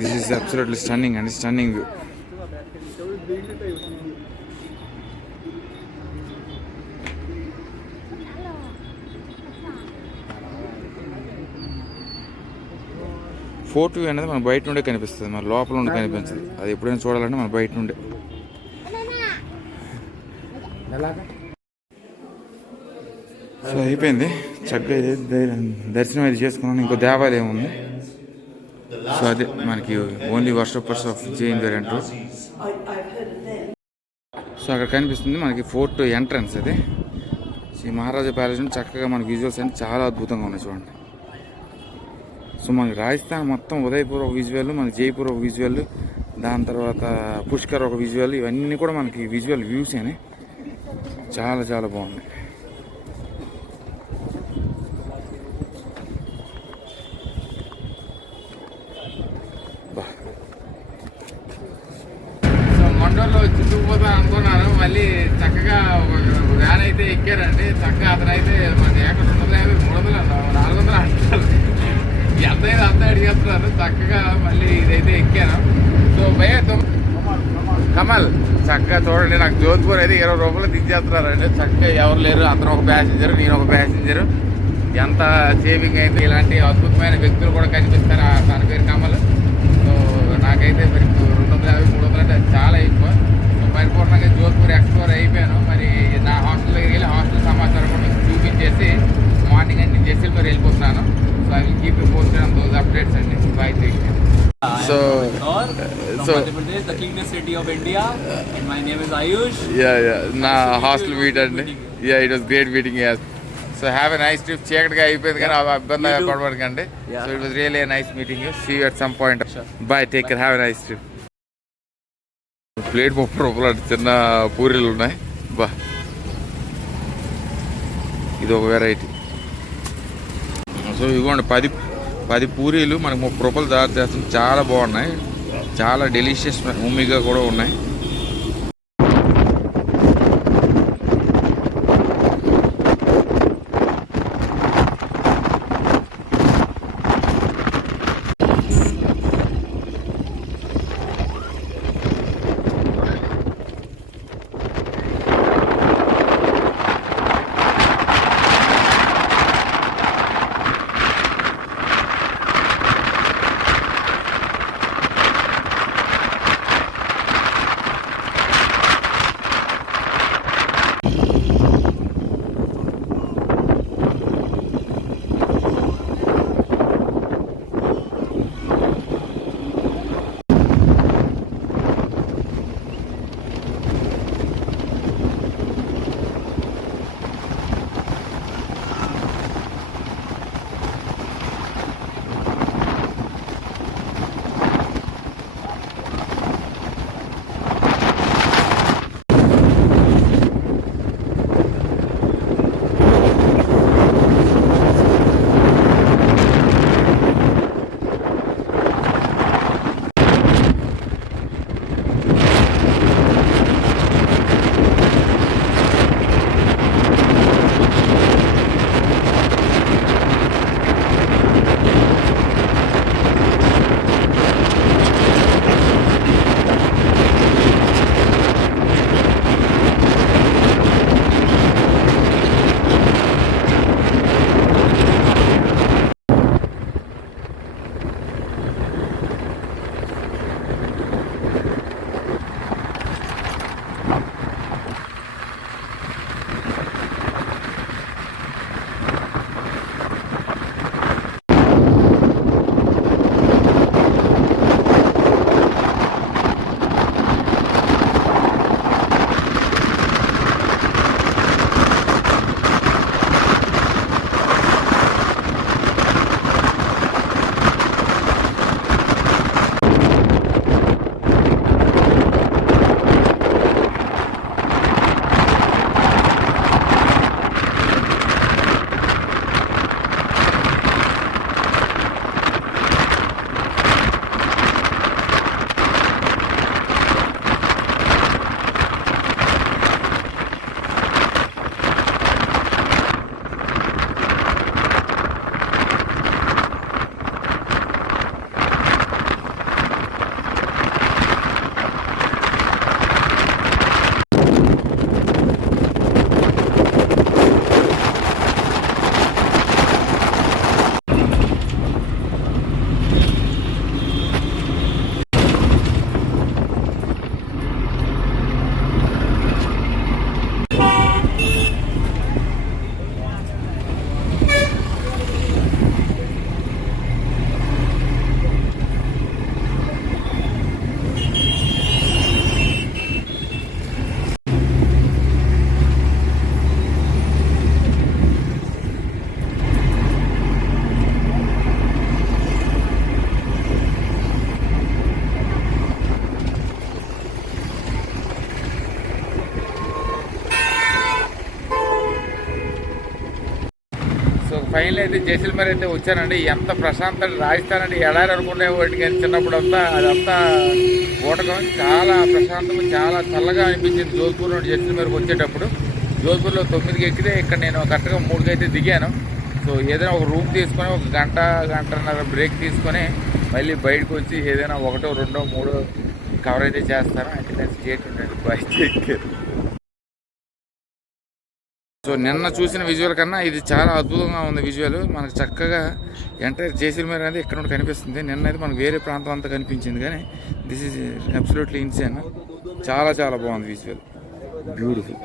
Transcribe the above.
This is absolutely stunning and stunning view. Fort view అనేది మన బయట నుండే కనిపిస్తుంది, మన లోపల నుండి కనిపించదు. అది ఎప్పుడైనా చూడాలంటే మన బయట నుండే. సో అయిపోయింది చక్కగా దర్శనం అయితే చేసుకున్నాను. ఇంకో దేవాలయం ఉంది. సో అదే మనకి only worshippers of Jain variant. So అక్కడ కనిపిస్తుంది మనకి ఫోర్ట్ ఎంట్రన్స్. అది శ్రీ మహారాజా ప్యాలెస్ నుంచి చక్కగా మనకి విజువల్స్ అంటే చాలా అద్భుతంగా ఉన్నాయి చూడండి. సో మనకి రాజస్థాన్ మొత్తం ఉదయపూర్ ఒక విజువల్, మనకి జైపూర్ ఒక విజువల్, దాని తర్వాత పుష్కర్ ఒక విజువల్, ఇవన్నీ కూడా మనకి విజువల్ వ్యూస్ అని చాలా చాలా బాగున్నాయి. సో మండల్లో చుట్టుకుపోతా అనుకున్నాను, మళ్ళీ చక్కగా వ్యాన్ అయితే ఎక్కారండి. చక్కగా అతనైతే మనకి ఎక్కడ 250, 300, 400 అంటారు. ఎంతైనా అంతా అడిగేస్తున్నారు. చక్కగా మళ్ళీ ఇదైతే ఎక్కాను. సో భయ కమల్ చక్కగా చూడండి, నాకు జోధ్పూర్ అయితే 20 రూపాయలు దించేస్తున్నారండి. చక్కగా ఎవరు లేరు, అతను ఒక ప్యాసింజర్, నేను ఒక ప్యాసింజరు. ఎంత సేవింగ్ అయితే. ఇలాంటి అద్భుతమైన వ్యక్తులు కూడా కనిపిస్తారు. తన పేరు కమల్. సో నాకైతే మరి 250, 300 అంటే చాలా ఎక్కువ. సో పరిపూర్ణంగా జోధ్పూర్ ఎక్స్ప్లోర్ అయిపోయాను. మరి నా హాస్టల్ దగ్గరికి వెళ్ళి హాస్టల్ సమాచారం కూడా మీకు చూపించేసి మార్నింగ్ అని జెస్సల్మేర్ వెళ్ళిపోతున్నాను. So I will keep you posted on those updates and bye. Take care. So Madhya Pradesh, the cleanest city of India, and my name is Ayush. Yeah. Na hostel meet and yeah, it was great meeting you. So have a nice trip. Checked ga ayipindi kana abbanna padvadkandi. So it was really a nice meeting you. See you at some point. Sure. Bye. Take care. Have a nice trip. Plate 30 రూపాయలు చిన్న పూరీలు ఉన్నాయి. బా ఇది ఒక variety. So ఇదిగోండి 10 పూరీలు మనకు 30 రూపాయలు తయారు చేస్తుంది. చాలా బాగున్నాయి, చాలా డెలిషియస్ ఉమ్మిగా కూడా ఉన్నాయి. అయితే జైసల్మేర్ అయితే వచ్చానండి. ఎంత ప్రశాంతత, రాజస్థాన్ అంటే ఎడారి అనుకునే వాటికి చిన్నప్పుడు అంతా అదంతా ఊటకం, చాలా ప్రశాంతంగా చాలా చల్లగా అనిపించింది జోధ్పూర్ నుండి జైసల్మేర్కి వచ్చేటప్పుడు. జోధ్పూర్లో 9కి ఎక్కితే ఇక్కడ నేను కరెక్ట్గా 3కి అయితే దిగాను. సో ఏదైనా ఒక రూమ్ తీసుకొని ఒక గంటన్నర బ్రేక్ తీసుకొని మళ్ళీ బయటకు వచ్చి ఏదైనా 1, 2, 3 కవర్ అయితే చేస్తాను. అయితే నేను స్టేట్ ఉండండి బయట ఎక్కారు. సో నిన్న చూసిన విజువల్ కన్నా ఇది చాలా అద్భుతంగా ఉంది విజువల్. మనకు చక్కగా ఎంటైర్ జైసల్మేర్ అనేది ఇక్కడ నుండి కనిపిస్తుంది. నిన్న అయితే మనకు వేరే ప్రాంతం అంతా కనిపించింది, కానీ దిస్ ఈజ్ అబ్సల్యూట్లీ ఇన్సేన్. చాలా చాలా బాగుంది విజువల్, బ్యూటిఫుల్.